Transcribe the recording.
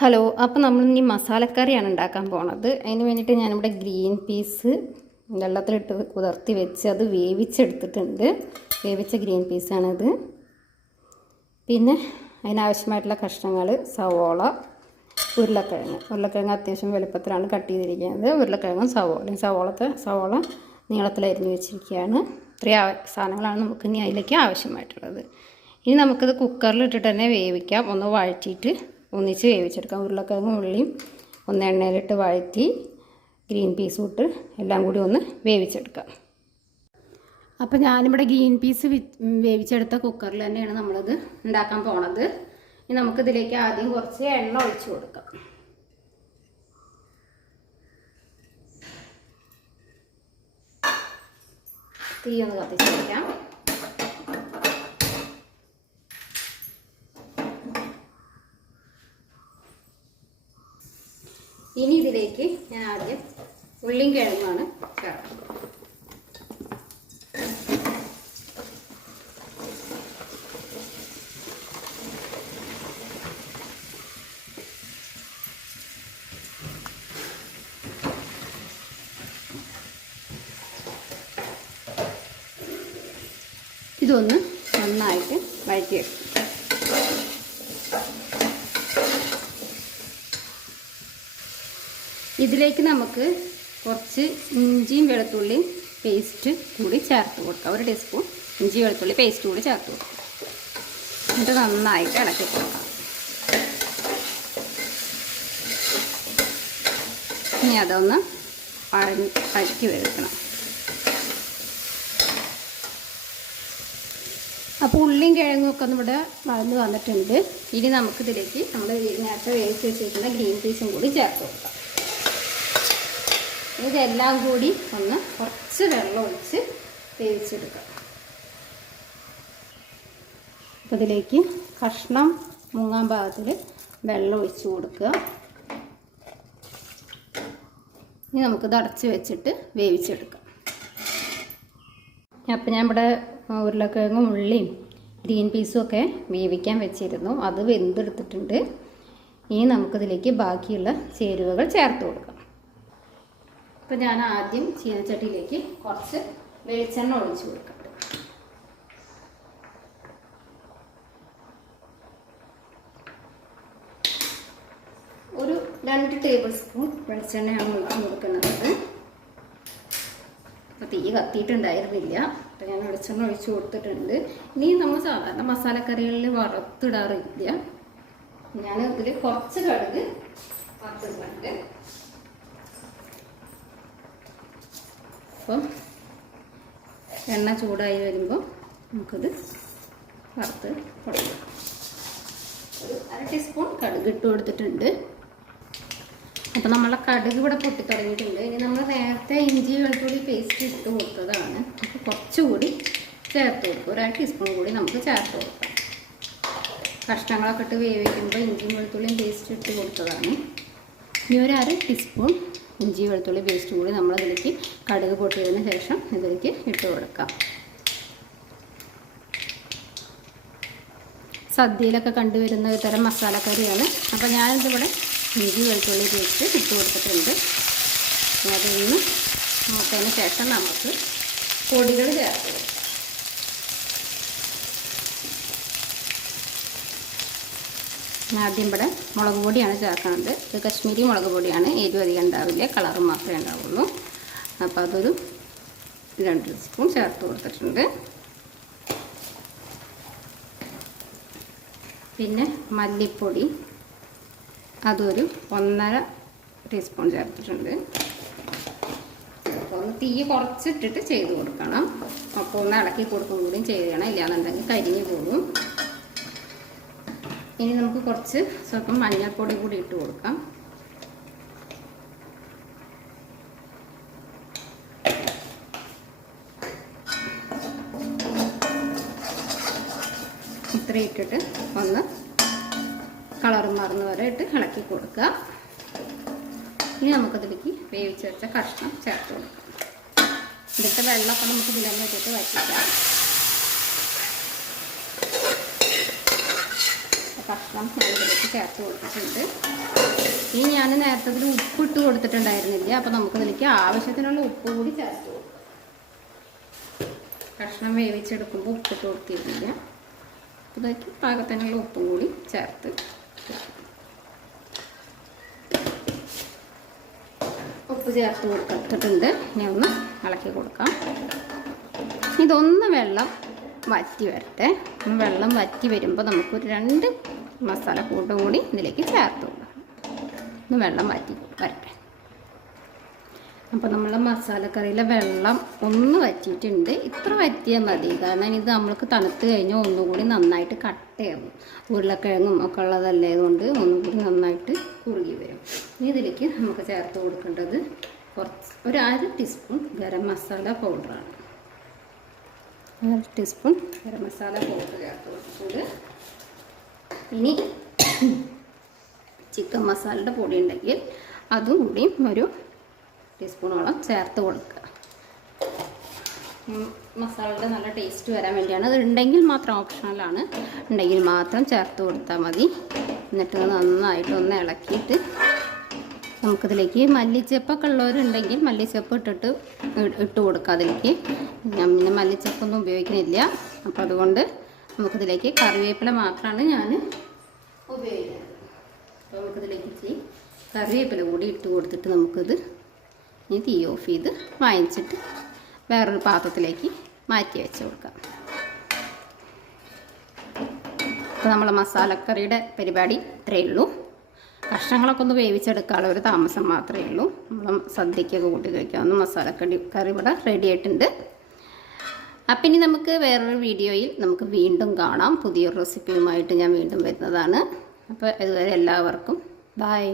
Hello അപ്പോൾ നമ്മൾ ഇനി മസാലക്കറിയാണ് ഉണ്ടാക്കാൻ പോണത്. അതിന് വേണ്ടിയിട്ട് ഞാനിവിടെ ഗ്രീൻ പീസ് വെള്ളത്തിലിട്ട് കുതിർത്തി വെച്ച് അത് വേവിച്ചെടുത്തിട്ടുണ്ട്. വേവിച്ച ഗ്രീൻ പീസാണിത്. പിന്നെ അതിനാവശ്യമായിട്ടുള്ള കഷ്ണങ്ങൾ സവോള ഉരുളക്കിഴങ്ങ്. ഉരുളക്കിഴങ്ങ് അത്യാവശ്യം വലുപ്പത്തിലാണ് കട്ട് ചെയ്തിരിക്കുന്നത്. ഉരുളക്കിഴങ്ങും സവോളയും. സവോളത്തെ സവോള നീളത്തിൽ വെച്ചിരിക്കുകയാണ്. ഇത്രയും സാധനങ്ങളാണ് നമുക്ക് ഇനി അതിലേക്ക് ആവശ്യമായിട്ടുള്ളത്. ഇനി നമുക്കിത് കുക്കറിലിട്ടിട്ട് തന്നെ വേവിക്കാം. ഒന്ന് വഴറ്റിയിട്ട് ഒന്നിച്ച് വേവിച്ചെടുക്കാം. ഉരുളക്കിഴങ്ങും ഉള്ളിയും ഒന്ന് എണ്ണയിലിട്ട് വഴറ്റി ഗ്രീൻ പീസും ഇട്ട് എല്ലാം കൂടി ഒന്ന് വേവിച്ചെടുക്കാം. അപ്പോൾ ഞാനിവിടെ ഗ്രീൻ പീസ് വേവിച്ചെടുത്ത കുക്കറിൽ തന്നെയാണ് നമ്മളത് ഉണ്ടാക്കാൻ പോണത്. ഇനി നമുക്കിതിലേക്ക് ആദ്യം കുറച്ച് എണ്ണ ഒഴിച്ചു കൊടുക്കാം. തീ ഒന്ന് കത്തിച്ച് വയ്ക്കാം ഇനി ഇതിലേക്ക് ഞാൻ ആദ്യം ഉള്ളിയും കിഴങ്ങാണ് ചേർക്കുന്നത്. ഇതൊന്ന് നന്നായിട്ട് വഴറ്റിയെടുക്കും. ഇതിലേക്ക് നമുക്ക് കുറച്ച് ഇഞ്ചിയും വെളുത്തുള്ളിയും പേസ്റ്റ് കൂടി ചേർത്ത് കൊടുക്കാം. ഒരു ടീസ്പൂൺ ഇഞ്ചി വെളുത്തുള്ളി പേസ്റ്റ് കൂടി ചേർത്ത് കൊടുക്കാം. എന്നിട്ട് നന്നായിട്ട് ഇളക്കി കൊടുക്കാം. ഇനി അതൊന്ന് വഴഞ്ഞ് വഴറ്റി വെക്കണം. അപ്പോൾ ഉള്ളിയും കിഴങ്ങും ഒക്കെ നമ്മുടെ വളർന്ന് വന്നിട്ടുണ്ട്. ഇനി നമുക്കിതിലേക്ക് നമ്മൾ നേരത്തെ വേവിച്ച് വെച്ചിരിക്കുന്ന ഗ്രീൻ പീസും കൂടി ചേർത്ത് കൊടുക്കാം. ഇതെല്ലാം കൂടി ഒന്ന് കുറച്ച് വെള്ളം ഒഴിച്ച് വേവിച്ചെടുക്കാം. അപ്പോൾ ഇതിലേക്ക് കഷ്ണം മുങ്ങാൻ ഭാഗത്തിൽ വെള്ളം ഒഴിച്ച് കൊടുക്കുക. ഇനി നമുക്കിത് അടച്ച് വെച്ചിട്ട് വേവിച്ചെടുക്കാം. അപ്പം ഞാൻ ഇവിടെ ഉരുളക്കിഴങ്ങും ഉള്ളിയും ഗ്രീൻ പീസും ഒക്കെ വേവിക്കാൻ വെച്ചിരുന്നു. അത് വെന്തെടുത്തിട്ടുണ്ട്. ഇനി നമുക്കിതിലേക്ക് ബാക്കിയുള്ള ചേരുവകൾ ചേർത്ത് കൊടുക്കാം. അപ്പോൾ ഞാൻ ആദ്യം ചീനച്ചട്ടിയിലേക്ക് കുറച്ച് വെളിച്ചെണ്ണ ഒഴിച്ചു കൊടുക്കാം. ഒരു രണ്ട് ടേബിൾ സ്പൂൺ വെളിച്ചെണ്ണയാണ് ഒഴിച്ചു കൊടുക്കുന്നത്. അപ്പോൾ തീ കത്തിയിട്ടുണ്ടായിരുന്നില്ല. അപ്പോൾ ഞാൻ വെളിച്ചെണ്ണ ഒഴിച്ചു കൊടുത്തിട്ടുണ്ട്. ഇനി നമ്മൾ സാധാരണ മസാലക്കറികളിൽ വറുത്തിടാറില്ല. ഞാൻ ഇതിൽ കുറച്ച് കടുക് വറുത്തിടുന്നുണ്ട് അപ്പം എണ്ണ ചൂടായി വരുമ്പോൾ നമുക്കിത് വറുത്ത് കൊടുക്കാം. ഒരു അര ടീസ്പൂൺ കടുക് ഇട്ട് കൊടുത്തിട്ടുണ്ട്. അപ്പം നമ്മളെ കടുക് ഇവിടെ പൊട്ടി തുടങ്ങിയിട്ടുണ്ട്. ഇനി നമ്മൾ നേരത്തെ ഇഞ്ചി വെളുത്തുള്ളി പേസ്റ്റ് ഇട്ട് കൊടുത്തതാണ്. അപ്പോൾ കുറച്ചുകൂടി ചേർത്ത് കൊടുക്കും ഒരു അര ടീസ്പൂൺ കൂടി നമുക്ക് ചേർത്ത് കൊടുക്കാം. കഷ്ണങ്ങളൊക്കെ ഇട്ട് വേവിക്കുമ്പോൾ ഇഞ്ചിയും വെളുത്തുള്ളിയും പേസ്റ്റ് ഇട്ട് കൊടുത്തതാണ്. ഇനി ഒരു അര ടീസ്പൂൺ ഇഞ്ചി വെളുത്തുള്ളി പേസ്റ്റ് കൂടി നമ്മളതിലേക്ക് കടുക് പൊട്ടിയതിന് ശേഷം ഇതിലേക്ക് ഇട്ട് കൊടുക്കാം. സദ്യയിലൊക്കെ കണ്ടുവരുന്ന ഒരു തരം മസാലക്കറിയാണ്. അപ്പോൾ ഞാനിതിവിടെ ഇഞ്ചി വെളുത്തുള്ളി പേസ്റ്റ് ഇട്ട് കൊടുത്തിട്ടുണ്ട്. അതിൽ നിന്ന് മൂത്തതിന് ശേഷം നമുക്ക് പൊടികൾ ചേർത്ത് കൊടുക്കാം. ആദ്യം ഇവിടെ മുളക് പൊടിയാണ് ചേർക്കുന്നത്. ഇത് കശ്മീരി മുളക് പൊടിയാണ്. എരിവ് അധികം ഉണ്ടാവില്ല. കളറ് മാത്രമേ ഉണ്ടാവുള്ളൂ. അപ്പോൾ അതൊരു രണ്ട് സ്പൂൺ ചേർത്ത് കൊടുത്തിട്ടുണ്ട്. പിന്നെ മല്ലിപ്പൊടി. അതൊരു ഒന്നര ടീസ്പൂൺ ചേർത്തിട്ടുണ്ട്. അപ്പോൾ തീ കുറച്ചിട്ടിട്ട് ചെയ്ത് കൊടുക്കണം. അപ്പോൾ ഒന്ന് ഇളക്കി കൊടുക്കും കൂടിയും ചെയ്യണം. ഇല്ലാന്നുണ്ടെങ്കിൽ കരിഞ്ഞു പോകും. ഇനി നമുക്ക് കുറച്ച് സ്വല്പം മഞ്ഞൾപ്പൊടി കൂടി ഇട്ട് കൊടുക്കാം. ഇത്ര ഇട്ടിട്ട് ഒന്ന് കളർ മാറുന്ന വരെ ഇട്ട് ഇളക്കി കൊടുക്കുക. ഇനി നമുക്കതിലേക്ക് വേവിച്ച് വെച്ച കഷ്ണം ചേർത്ത് കൊടുക്കാം. ഇതിട്ട് വെള്ളമൊക്കെ നമുക്ക് ഇതിലൊന്നും ഇട്ടിട്ട് വറ്റിക്കാം കഷ്ണം അപ്പം ഞാനിതിലേക്ക് ചേർത്ത് കൊടുത്തിട്ടുണ്ട്. ഇനി ഞാൻ നേരത്തെ ഇതിൽ ഉപ്പ് ഇട്ട് കൊടുത്തിട്ടുണ്ടായിരുന്നില്ല. അപ്പം നമുക്ക് ഇതിലേക്ക് ആവശ്യത്തിനുള്ള ഉപ്പ് കൂടി ചേർത്ത് കൊടുക്കും. കഷ്ണം വേവിച്ചെടുക്കുമ്പോൾ ഉപ്പിട്ട് കൊടുത്തിരുന്നില്ല. ഇതിലേക്ക് പാകത്തിനുള്ള ഉപ്പും കൂടി ചേർത്ത് ഉപ്പ് ചേർത്ത് കൊടുത്തിട്ടുണ്ട്. ഇനി ഒന്ന് ഇളക്കി കൊടുക്കാം. ഇതൊന്ന് വെള്ളം വറ്റി വരട്ടെ. വെള്ളം വറ്റി വരുമ്പോൾ നമുക്കൊരു രണ്ട് മസാല കൂട്ടും കൂടി ഇതിലേക്ക് ചേർത്ത്. കൊടുക്കണം ഒന്ന് വെള്ളം മാറ്റി വരട്ടെ. അപ്പോൾ നമ്മളെ മസാലക്കറിയിലെ വെള്ളം ഒന്ന് വറ്റിയിട്ടുണ്ട്. ഇത്ര വറ്റിയാൽ മതി. കാരണം ഇത് നമ്മൾക്ക് തണുത്ത് കഴിഞ്ഞാൽ ഒന്നുകൂടി നന്നായിട്ട് കട്ടയാകും ഉരുളക്കിഴങ്ങും ഒക്കെ ഉള്ളതല്ലേ കൊണ്ട് ഒന്നുകൂടി നന്നായിട്ട് കുറുകി വരും. ഇതിലേക്ക് നമുക്ക് ചേർത്ത് കൊടുക്കേണ്ടത് കുറച്ച് ഒരു അര ടീസ്പൂൺ ഗരം മസാല പൗഡറാണ് അര ടീസ്പൂൺ ഗരം മസാല പൗഡർ ചേർത്ത് കൊടുത്തിട്ടുണ്ട്. ഇനി ചിക്കൻ മസാലയുടെ പൊടി ഉണ്ടെങ്കിൽ അതും കൂടി ഒരു ടീസ്പൂണോളം ചേർത്ത് കൊടുക്കുക. മസാലയുടെ നല്ല ടേസ്റ്റ് വരാൻ വേണ്ടിയാണ്. അത് ഉണ്ടെങ്കിൽ മാത്രം ഓപ്ഷണലാണ് ഉണ്ടെങ്കിൽ മാത്രം ചേർത്ത് കൊടുത്താൽ മതി. എന്നിട്ട് നന്നായിട്ട് ഒന്ന് ഇളക്കിയിട്ട് നമുക്കിതിലേക്ക് മല്ലിച്ചപ്പൊക്കെ ഉള്ളവരുണ്ടെങ്കിൽ മല്ലിച്ചപ്പ് ഇട്ടിട്ട് ഇട്ട് കൊടുക്കുക അതിലേക്ക്. ഞാൻ പിന്നെ മല്ലിച്ചപ്പൊന്നും ഉപയോഗിക്കുന്നില്ല അപ്പോൾ അതുകൊണ്ട് നമുക്കിതിലേക്ക് കറിവേപ്പില മാത്രമാണ് ഞാൻ ഉപയോഗിക്കുന്നത്. അപ്പോൾ നമുക്കിതിലേക്ക് കറിവേപ്പില കൂടി ഇട്ട് കൊടുത്തിട്ട് നമുക്കിത് ഇനി തീ ഓഫ് ചെയ്ത് വാങ്ങിച്ചിട്ട് വേറൊരു പാത്രത്തിലേക്ക് മാറ്റി വെച്ച് കൊടുക്കാം. അപ്പോൾ നമ്മളെ മസാലക്കറിയുടെ പരിപാടി ഇത്രയേ ഉള്ളൂ. കഷ്ണങ്ങളൊക്കെ ഒന്ന് വേവിച്ചെടുക്കാനുള്ള ഒരു താമസം മാത്രമേ ഉള്ളൂ. നമ്മൾ സദ്യക്കൊക്കെ കൂട്ടി കഴിക്കാവുന്ന മസാലക്കറി കറി ഇവിടെ റെഡി ആയിട്ടുണ്ട്. അപ്പം ഇനി നമുക്ക് വേറൊരു വീഡിയോയിൽ നമുക്ക് വീണ്ടും കാണാം. പുതിയൊരു റെസിപ്പിയുമായിട്ട് ഞാൻ വീണ്ടും വരുന്നതാണ്. അപ്പോൾ ഇതുവരെ എല്ലാവർക്കും ബായ്